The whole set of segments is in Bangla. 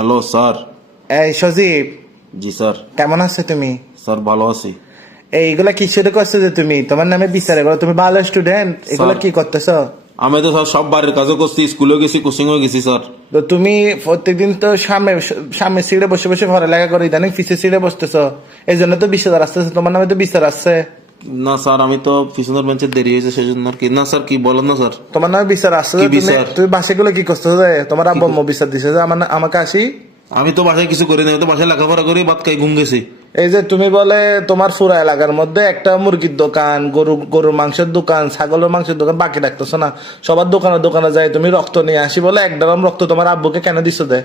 Hello sir. এই সজীব, জি স্যার। কেমন আছো তুমি? স্যার ভালো আছি। এইগুলা কি শুরু করছো যে তুমি? তোমার নামে বিচার, এগুলো তুমি ভালো স্টুডেন্ট, এগুলো স্যার। কি করতেছো? আমি তো স্যার সব বাড়ির কাজও করছি, স্কুলেও গেছি, কোচিংও গেছি স্যার। তো তুমি প্রত্যেকদিন তো সামনে সামনে সিটে বসে বসে পড়ালেখা করো, ইদানিং পিছের সিটে বসতেছো, এই জন্য তো বিচার আসতেছে, তোমার নামে তো বিচার আসছে। না স্যার, আমি তো পিছনের বেঞ্চে দেরি হয়েছে সেজন্য আর কি। না স্যার, কি বলেন না স্যার। তোমার নামে বিচার আসছে কি যে তুমি বিচার? তুমি বাসে গুলো কি করতেছো যে তোমার আব্বু আম্মু বিচার দিছে যে আমাকে আসি। আমি তো বাসায় কিছু করি না, আমি তো বাসায় লেখাপড়া করি, ভাত খাই, ঘুম গেছি। এই যে তুমি বলে তোমার পুরা এলাকার মধ্যে একটা মুরগির দোকান, গরুর মাংসের দোকান, ছাগলের মাংসের দোকান বাকি রাখতেছো না, সবার দোকানে দোকানে যায় তুমি রক্ত নিয়ে আসি বলে এক ড্রাম রক্ত তোমার আব্বুকে কেন দিছো দে?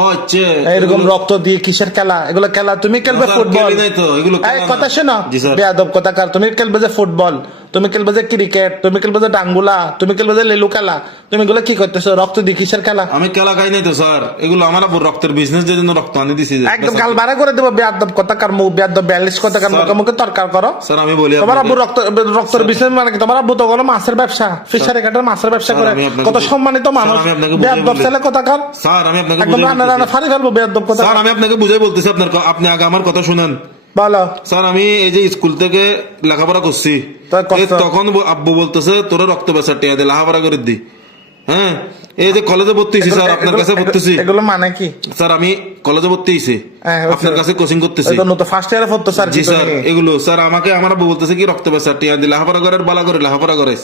ও আচ্ছা, এরকম রক্ত দিয়ে কিসের খেলা এগুলো? খেলা তুমি খেলবে স্যার, ফুটবল? খেলি নাই তো, এগুলো খেলা এই না। কথা শোনো, জি স্যার। বেয়াদব কথাকার, তুমি খেলবে যে ফুটবল, তুমি খেলবে যে ক্রিকেট, তুমি খেলবে যে ডাঙ্গুলা, তুমি খেলবে যে লেলু খেলা, তুমি এগুলো কি করতেছো? রক্ত দিয়ে কিসের খেলা? আমি খেলা খাই নাই তো স্যার, এগুলো আমার আব্বুর রক্তের বিজনেস, যে জন্য রক্ত আনি দিছি। একদম গাল বাড়া করে দেবো, বেয়াদব কথাকার, মুখ বেয়াদব 42 কথাকার, স্যার। মুখে মুখে তরকার করো। স্যার আমি বলি তোমার আব্বু আপনাকে- রক্তের বিজনেস মানে কি? তোমার আব্বু তো কোনো মাছের ব্যবসা, ফিশারি কাটার মাছের ব্যবসা স্যার, করে, আমি আপনাকে কত সম্মানিত মানুষ। স্যার, আমি আপনাকে বুঝাই বেয়াদব বলি। ছেলে কথাকার, স্যার আমি আপনাকে একদম বুঝাই রান্না রান্না বলতেছি। ফারি ফেলবো, বেয়াদব কথা। স্যার আমি আপনাকে বুঝাই বলতেছি, আপনি আগে আমার কথা শুনেন। বলো। স্যার আমি এই যে স্কুল থেকে লেখাপড়া করছি, তাই করছো? তখন আব্বু বলতেছে তোরা রক্ত বেচার টিয়া দিয়ে লেখাপড়া করে দি। হ্যাঁ, এই যে কলেজে ভর্তি হয়েছি স্যার, আপনার কাছে ভর্তিছি। এগুলো মানে কি? স্যার আমি কলেজে ভর্তি হয়েছি, হ্যাঁ, আপনার কাছে কোচিং করতেছি। ফার্স্ট ইয়ারে পড়তো স্যার? জি স্যার, এগুলো স্যার আমাকে আমার আব্বু বলতেছে কি রক্ত বেচার টিয়া দিয়ে লেখাপড়া করার, বালা করে লেখাপড়া করাইস।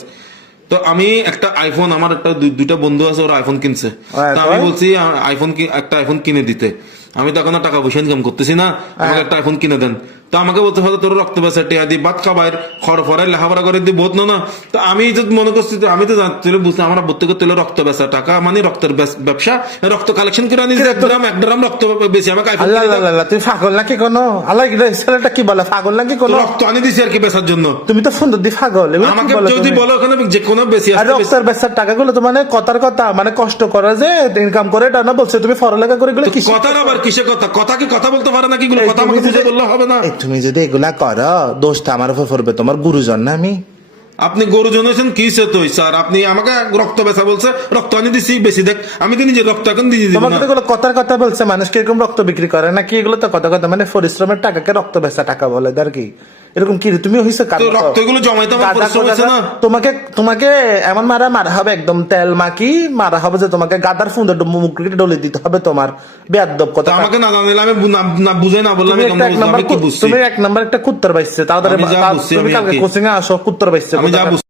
তো আমি একটা আইফোন, আমার একটা দুইটা বন্ধু আছে, ওরা আইফোন কিনছে। তো আমি বলছি একটা আইফোন কিনে দিতে। আমি তো এখন আর টাকা পয়সা ইনকাম করতেছি না, আমাকে একটা আইফোন কিনে দেন। তো আমাকে বলতে হবে তোর রক্ত বেচা টিয়া দি, ভাত খাবার, খড় ফড়াই, লেখাপড়া করে দি, বোধ না। তো আমি যদি মনে করছি, আমি তো জানতে বুঝতে আমার বুদ্ধি করতে রক্ত বেচা টাকা মানে রক্তের ব্যবসা, রক্ত কালেকশন করে আনি, এক ড্রাম রক্ত বেশি আমাকে আইফোন কিনে দেন। আল্লাহ, তুমি পাগল নাকি কোনো? আল্লাহ, ছেলেটা কি বলে, পাগল নাকি কোনো? রক্ত আনি দিছি আর কি বেচার জন্য। তুমি তো সুন্দর দি পাগল। আমাকে যদি বলো ওখানে যে কোনো বেশি আর রক্তের বেচার টাকাগুলো তো মানে কথার কথা, মানে কষ্ট করে যে ইনকাম করে এটা না বলছে, তুমি পড়ালেখা করে এগুলো কি? কথার আবার কিসের কথা? কথা কি কথা বলতে পারে নাকি? কথা আমাকে বুঝে বললে হবে না। তুমি যদি এগুলা করো, দোষটা আমার উপর পড়বে, তোমার গুরুজন না আমি। আপনি গরুজন হয়েছেন কিসে তো স্যার? আপনি আমাকে রক্ত বেচা বলছে, রক্ত আনি দিছি বেশি, দেখ আমি তো নিজে রক্ত এখন দিয়ে দিব তোমাকে না। তো এগুলো কথার কথা বলছে, মানুষ কিরকম রক্ত বিক্রি করে নাকি? এগুলো তো কথা কথা, মানে পরিশ্রমের টাকাকে রক্ত বেচা টাকা বলে আর কি। এরকম কি তুমি হইছে? তো রক্ত এগুলো জমাইতে আমার পরিশ্রম হয়েছে না? তোমাকে তোমাকে এমন মারা হবে, একদম তেল মাখি মারা হবে যে তোমাকে গাদার ফুঁদে মুখে ডলে দিতে হবে তোমার। বেয়াদব কথা। আমাকে না জানাইলে আমি না বুঝে না বললাম, আমি কি বুঝছি? তুমি এক নাম্বার একটা কুত্তর বাইছে, তাও আমি যা বুঝছি, তুমি আমি আর কালকে কি। কোচিং এ আসো, কুত্তর বাইছে। আমি যা বুঝছি।